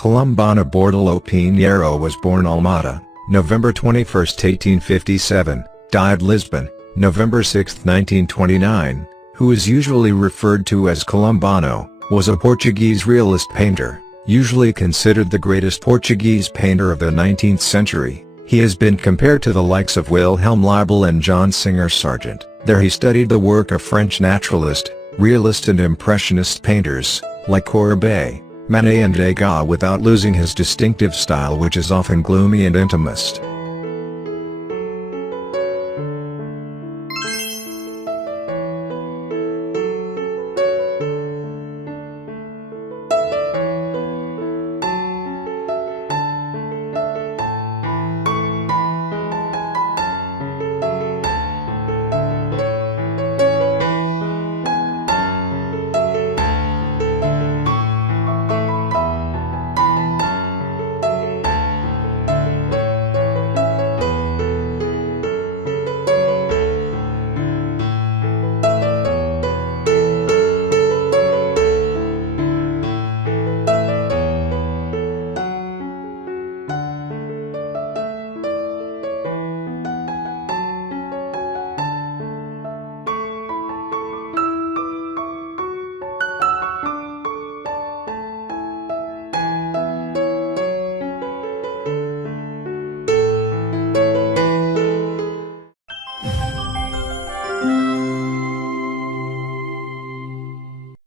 Columbano Bordalo Pinheiro was born Almada, November 21, 1857, died Lisbon, November 6, 1929, who is usually referred to as Columbano, was a Portuguese realist painter, usually considered the greatest Portuguese painter of the 19th century. He has been compared to the likes of Wilhelm Leibl and John Singer Sargent. There he studied the work of French naturalist, realist and impressionist painters, like Courbet, Manet and Degas, without losing his distinctive style, which is often gloomy and intimist.